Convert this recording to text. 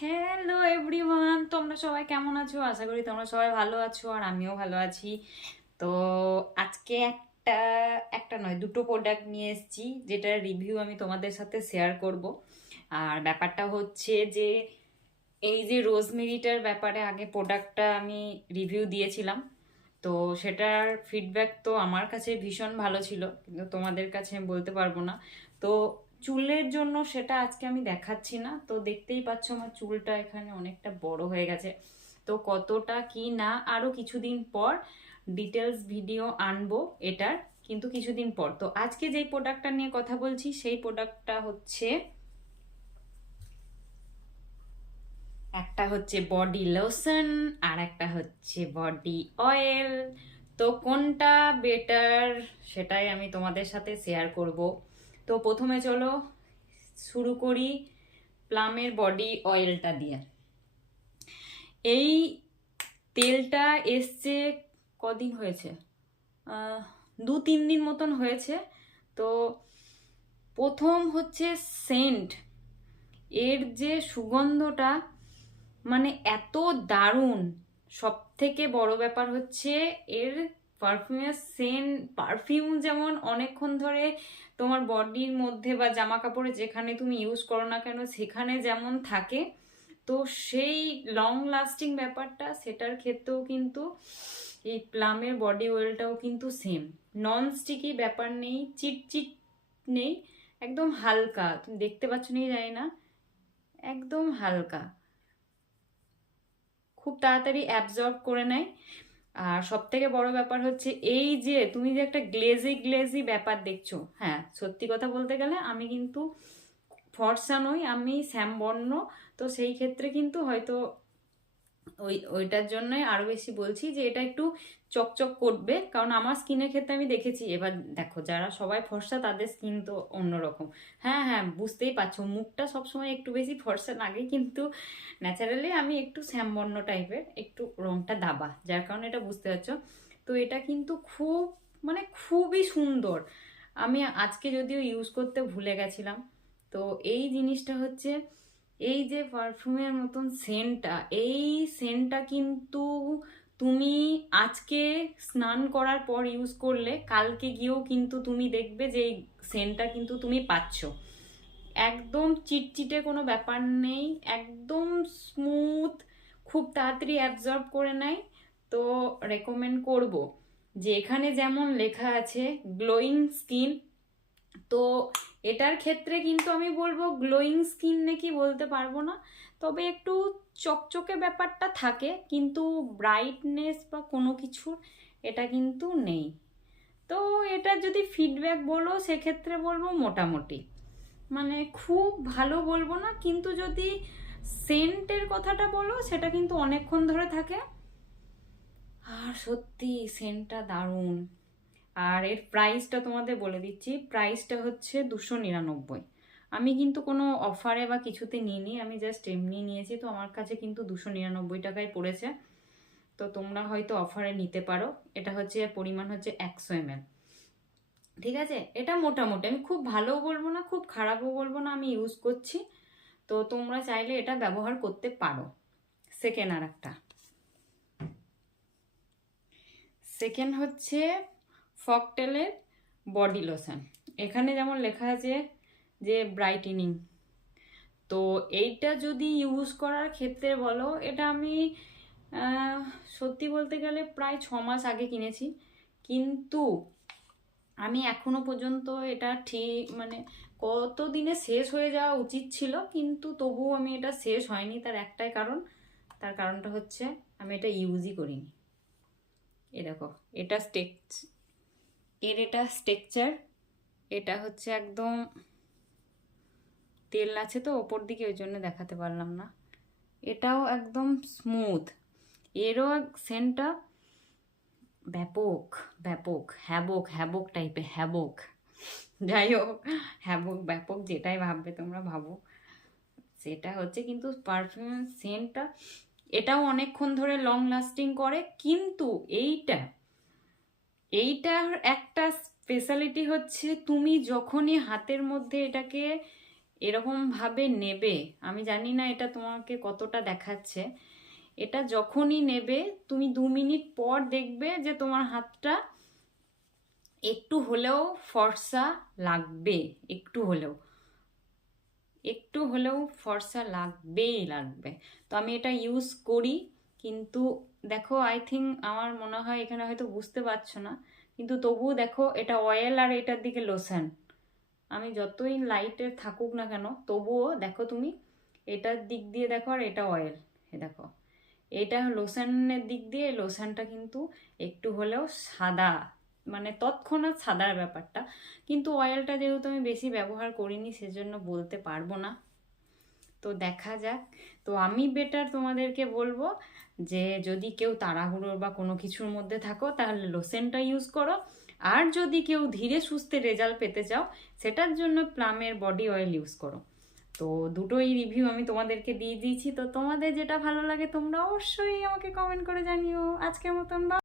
Hello everyone তোমরা সবাই কেমন আছো? আশা করি তোমরা সবাই ভালো আছো আর আমিও ভালো আছি। তো আজকে একটা একটা নয়, দুটো প্রোডাক্ট নিয়ে এসেছি, যেটার রিভিউ আমি তোমাদের সাথে শেয়ার করব। আর ব্যাপারটা হচ্ছে যে, এই যে রোজমেরিটার ব্যাপারে আগে প্রোডাক্টটা আমি রিভিউ দিয়েছিলাম। তো সেটার ফিডব্যাক তো আমার কাছে ভীষণ ভালো ছিল, কিন্তু তোমাদের কাছে বলতে পারব না। তো চুলের জন্য সেটা আজকে আমি দেখাচ্ছি না। তো দেখতেই পাচ্ছ আমার চুলটা এখানে অনেকটা বড় হয়ে গেছে। তো কতটা কি না আরও কিছুদিন পর ডিটেলস ভিডিও আনব এটার, কিন্তু কিছুদিন পর। তো আজকে যেই প্রোডাক্টটা নিয়ে কথা বলছি, সেই প্রোডাক্টটা হচ্ছে, একটা হচ্ছে বডি লোশন আর একটা হচ্ছে বডি অয়েল তো কোনটা বেটার সেটাই আমি তোমাদের সাথে শেয়ার করব। তো প্রথমে চলো, শুরু করি প্লামের বডি অয়েলটা দিয়ে। এই তেলটা এসছে কদিন হয়েছে? দু তিন দিন মতন হয়েছে। তো প্রথম হচ্ছে সেন্ট এর যে সুগন্ধটা মানে এত দারুণ। সব থেকে বড় ব্যাপার হচ্ছে এর পারফিউমের সেন্ট পারফিউম যেমন অনেকক্ষণ ধরে তোমার বডির মধ্যে বা জামা কাপড়ে যেখানে তুমি ইউজ করো না কেন, সেখানে যেমন থাকে, তো সেই লং লাস্টিং ব্যাপারটা, সেটার ক্ষেত্রেও কিন্তু এই প্লামের বডি অয়েলটাও কিন্তু সেম নন স্টিকি ব্যাপার নেই চিটচিট নেই, একদম হালকা। তুমি দেখতে পাচ্ছ নাকি জানি না? একদম হালকা। খুব তাড়াতাড়ি অ্যাবজর্ব করে নেয়। আর সব থেকে বড় ব্যাপার হচ্ছে এই যে তুমি যে একটা গ্লেজি গ্লেজি ব্যাপার দেখছ হ্যাঁ সত্যি কথা বলতে গেলে আমি কিন্তু ফর্সা নই, আমি শ্যামবর্ণ, তো সেই ক্ষেত্রে কিন্তু হয়তো ওই, ওইটার জন্যই আরও বেশি বলছি যে এটা একটু চকচক করবে। কারণ আমার স্কিনের ক্ষেত্রে আমি দেখেছি, এবার দেখো যারা সবাই ফর্সা, তাদের স্কিন তো অন্যরকম। হ্যাঁ হ্যাঁ বুঝতেই পারছ, মুখটা সবসময় একটু বেশি ফর্সা লাগে, কিন্তু ন্যাচারালি আমি একটু শ্যামবর্ণ টাইপের একটু রংটা দাবা, যার কারণে এটা বুঝতে পারছ। তো এটা কিন্তু খুব মানে খুবই সুন্দর। আমি আজকে যদিও ইউজ করতে ভুলে গেছিলাম, তো এই জিনিসটা হচ্ছে এই যে পারফিউমের মতন সেন্টটা এই সেন্টটা কিন্তু তুমি আজকে স্নান করার পর ইউজ করলে, কালকে গিয়েও কিন্তু তুমি দেখবে যে এই সেন্টটা কিন্তু তুমি পাচ্ছ। একদম চিটচিটে কোনো ব্যাপার নেই, একদম স্মুথ খুব তাড়াতাড়ি অ্যাবজর্ব করে নেয়। তো রেকমেন্ড করব যে এখানে যেমন লেখা আছে গ্লোয়িং স্কিন তো এটার ক্ষেত্রে কিন্তু আমি বলব গ্লোয়িং স্কিন নাকি বলতে পারব না। তবে একটু চকচকে ব্যাপারটা থাকে, কিন্তু ব্রাইটনেস বা কোনো কিছুর এটা কিন্তু নেই। তো এটা যদি ফিডব্যাক বলো, সেক্ষেত্রে বলব মোটামুটি। মানে খুব ভালো বলব না, কিন্তু যদি সেন্টের কথাটা বলো, সেটা কিন্তু অনেকক্ষণ ধরে থাকে। আর সত্যি সেন্টটা দারুণ। আর এর প্রাইসটা তোমাদের বলে দিচ্ছি। প্রাইসটা হচ্ছে দুশো নিরানব্বই। আমি কিন্তু কোনো অফারে বা কিছুতে নিইনি, আমি জাস্ট এমনি নিয়েছি, তো আমার কাছে কিন্তু দুশো নিরানব্বই টাকায় পড়েছে। তো তোমরা হয়তো অফারে নিতে পারো। এটা হচ্ছে পরিমাণ হচ্ছে একশো এম ঠিক আছে? এটা মোটামুটি। আমি খুব ভালোও বলব না, খুব খারাপও বলব না, আমি ইউজ করছি। তো তোমরা চাইলে এটা ব্যবহার করতে পারো। সেকেন্ড আর একটা সেকেন্ড হচ্ছে ফকটেলের বডি লোশন। এখানে যেমন লেখা আছে যে ব্রাইটেনিং। তো এইটা যদি ইউজ করার ক্ষেত্রে বলো, এটা আমি সত্যি বলতে গেলে প্রায় ছ মাস আগে কিনেছি। কিন্তু আমি এখনও পর্যন্ত এটা ঠিক মানে কত দিনে শেষ হয়ে যাওয়া উচিত ছিল, কিন্তু তবুও আমি এটা শেষ হয়নি। তার একটাই কারণ, তার কারণটা হচ্ছে আমি এটা ইউজই করিনি। এ দেখো, এটা স্টেক এর এটা স্ট্রেকচার এটা হচ্ছে একদম তেল আছে তো ওপর দিকে, ওই জন্য দেখাতে পারলাম না। এটাও একদম স্মুথ এরও এক সেন্টটা ব্যাপক ব্যাপক, হ্যাবক হ্যাবক টাইপের হ্যাবক। যাই হোক, হ্যাবক, ব্যাপক যেটাই ভাববে তোমরা ভাবো। সেটা হচ্ছে কিন্তু পারফিউম সেন্টটা এটাও অনেকক্ষণ ধরে লং লাস্টিং করে, কিন্তু এইটা এইটার একটা স্পেশালিটি হচ্ছে তুমি যখনই হাতের মধ্যে এটাকে এরকমভাবে নেবে, আমি জানি না এটা তোমাকে কতটা দেখাচ্ছে, এটা যখনই নেবে তুমি দু মিনিট পর দেখবে যে তোমার হাতটা একটু হলেও ফর্সা লাগবে, একটু হলেও। একটু হলেও ফর্সা লাগবেই লাগবে। তো আমি এটা ইউজ করি, কিন্তু দেখো আই থিঙ্ক আমার মনে হয় এখানে হয়তো বুঝতে পারছ না, কিন্তু তবুও দেখো, এটা অয়েল আর এটার দিকে লোশন আমি যতই লাইটে থাকুক না কেন, তবুও দেখো তুমি, এটার দিক দিয়ে দেখো আর এটা অয়েল এ দেখো, এটা লোশনের দিক দিয়ে লোশনটা কিন্তু একটু হলেও সাদা মানে তৎক্ষণাৎ সাদার ব্যাপারটা। কিন্তু অয়েলটা যেহেতু আমি বেশি ব্যবহার করিনি, সেজন্য বলতে পারব না। তো দেখা যাক। তো আমি বেটার তোমাদেরকে বলব যে, যদি কেউ তাড়াহুড়োর বা কোনো কিছুর মধ্যে থাকো, তাহলে লোশনটা ইউজ করো। আর যদি কেউ ধীরে সুস্থে রেজাল্ট পেতে চাও, সেটার জন্য প্লামের বডি অয়েল ইউজ করো। তো দুটোই রিভিউ আমি তোমাদেরকে দিয়ে দিয়েছি। তো তোমাদের যেটা ভালো লাগে, তোমরা অবশ্যই আমাকে কমেন্ট করে জানিও। আজকের মতন বা